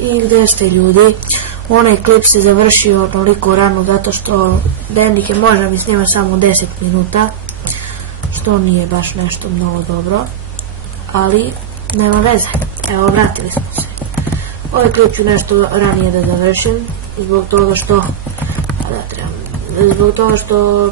I gde ste ljudi? Onaj klip se završio toliko rano zato što Dendike možda mi snima samo 10 minuta, što nije baš nešto mnogo dobro, ali nema veze. Evo, vratili smo se. Ovaj klip ću nešto ranije da završim zbog toga što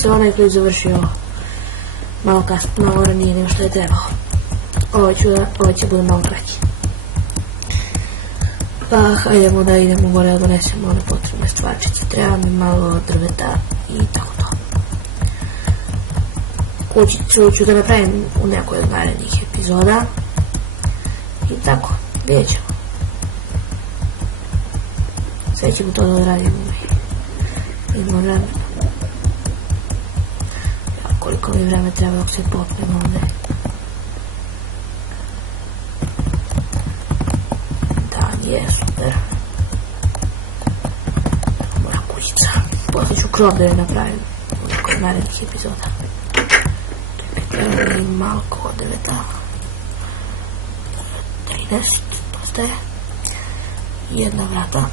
se onaj klip završio malo ranije nego što je trebalo. Ovo će bude malo kraći. Pa hajdemo da idemo gore da donesemo one potrebne stvarčice. Treba mi malo drveta i tako to. Kućicu ću da napravim u nekoj od narednih epizoda. I tako, vidjet ćemo. Sve ćemo to da odradimo. Idemo vremena. Koliko mi vreme treba dok se popnem ovde. Dan je super. Moja kućica. Posle ću krov da je napravim u nekoj od narednih epizoda. Treba mi malko drveta. 13, postaje. Jedna vrata.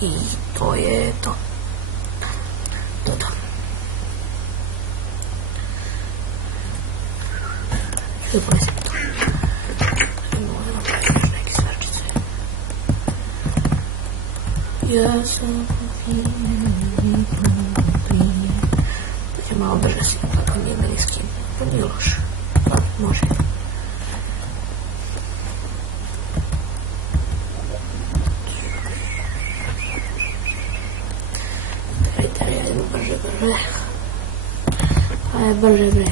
I to je to. To. Što pomislim to? Možemo napraviti još neke stvarčice. Ja sam to će malo brže si, ako nije meni skin. To nije loš. Može. Brže.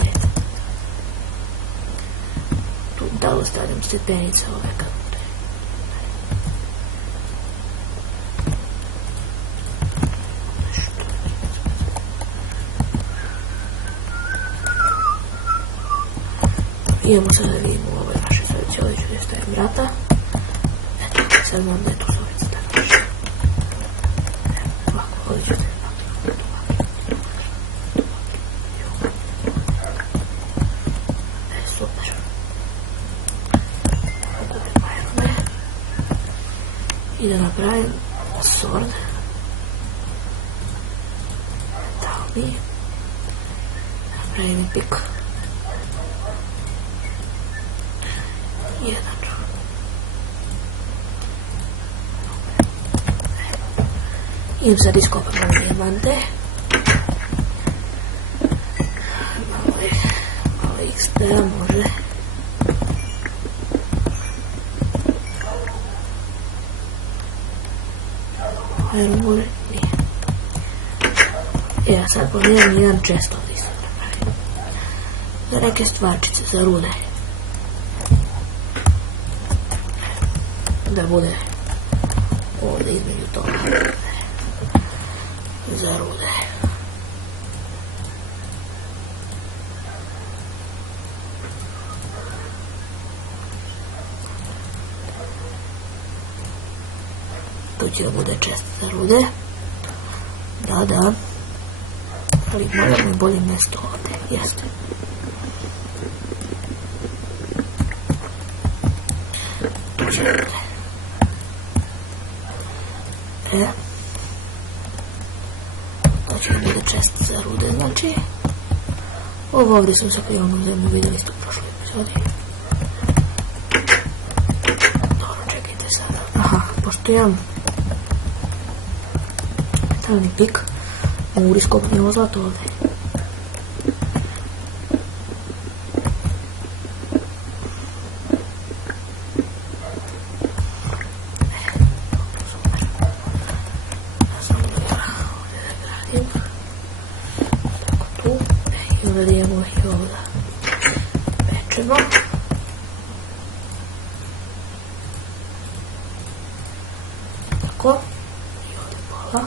Tu da ostavljam stepenice ove kako idemo sad da vidimo u ovoj naše stolici. Ovdje ću da stavim vrata. Eto, sad moram da je tu stolica tako više. Ovako, ovdje ću stavim vrata. Super. I da napravim sword. Dao mi. Napravim i pik. Jedan. Idem sad iskopam ove dijamante. Malo XP-a može. Ajde, može? Nije. Ja sad pogledam jedan chest ovdje sam napravim. Za neke stvarčice, za rude. Da bude ovdje između toga. Za rude. Tu će da bude chest za rude. Da. Ali možda mi bolje mjesto ovdje. Jeste. Tu će da bude. To će da bude chest za rude, znači. Ovo ovdje sam sa prijavnom zemlju, vidjeli ste u prošloj epizodi. Dobro, čekajte sada. Aha, pošto imam metalni pik, mogu iskopati ovo zlato ovdje. Radijemo i ovdje pečemo. Tako. I ovdje pola.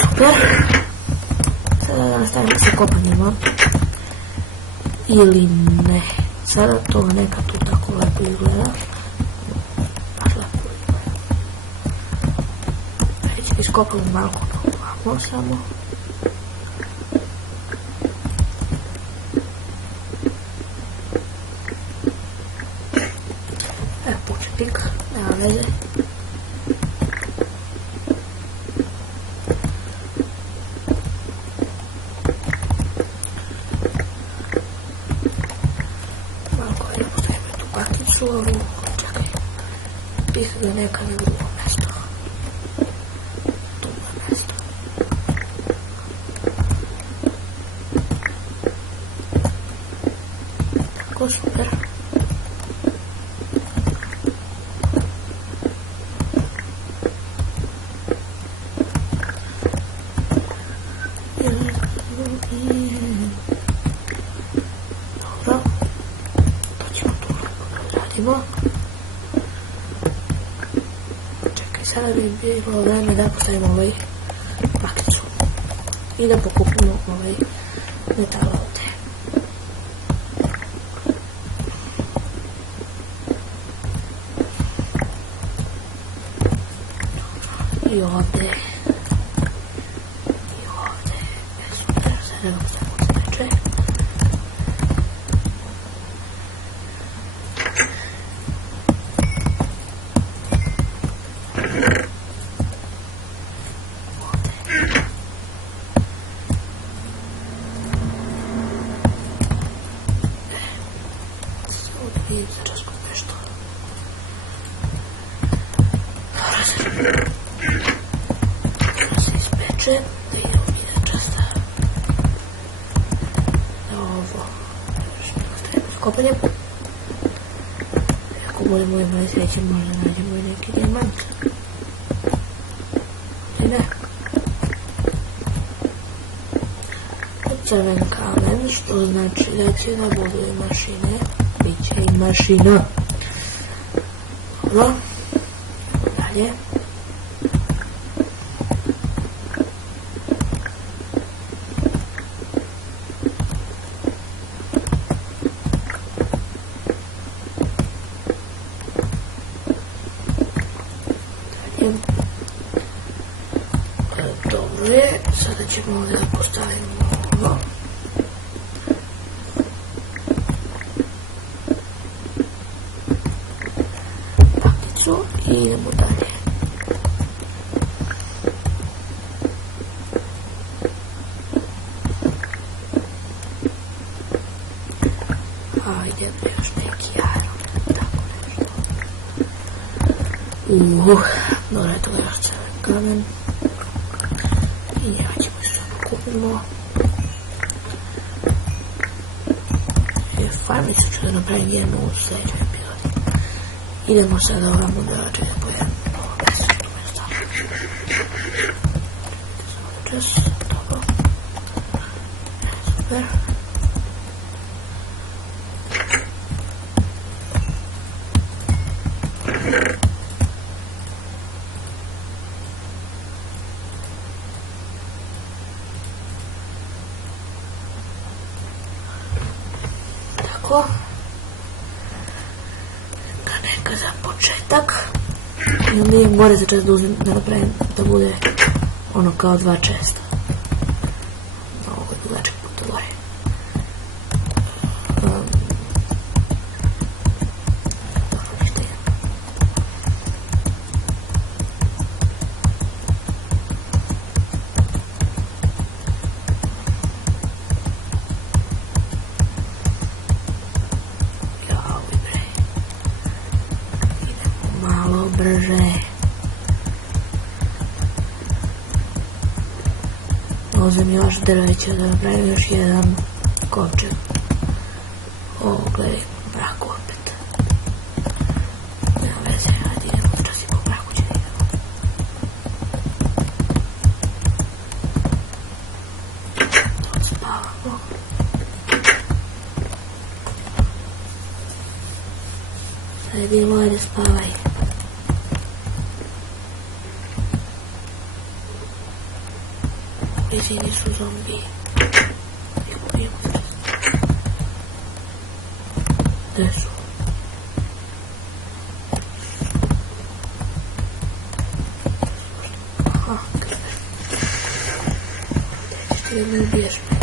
Super. Sada da nastavimo sa kopanjima. Ili ne. Sada to neka tu tako lepo izgleda. Baš lepo izgleda. Već iskopamo malo ovako samo. veze. Malo je postavimo tu karticu, ovu, čekaj, bih ga nekad na drugo mesto. Tu na mesto. Tako, super. Dobro, to ćemo tu odradimo. Čekaj, sada bi bilo vreme da postavimo ovaj pakicu i da pokupimo ovaj metal ovde. I ovde. Sada ga postavimo da teče. Samo da vidim za časkog nešto. Da se ispeče. Da idemo mi da časta. Ovo. Kopanje. Ako budemo imali sreće, možda nađemo i neki dijamant. I ne. Crven kamen, što znači da će da budu i mašine. Biće i mašina. Dobro. Dalje. Dobro je, sada ćemo ovdje da postavimo ovo. Pakicu i idemo dalje. Ajde, još neki iron, tako nešto. Dobro je toga još crven kamen. I njega ćemo što kupimo. Farmicu ću da napravim jednu u sljedećoj epizodi. Idemo sada ovamo da čekamo jedno ovo mesto. Tu je stalo. Čas, dobro. Super. Tako. Neka za početak. I onda idem gore za čest da uzmem, da napravim da bude ono kao dva česta. Ovo je dugačak puta gore. Dobro, ništa idem. Malo brže. Uzem još drveća da napravim još jedan kovčeg. O, gledaj, braku opet. Nema veze, ajde idemo, čas i po braku će da idemo. Odspavamo. Sad idemo, ajde spavaj. Izvini su zombi. Gde su? Aha, gde? Ti da mi ubiješ me.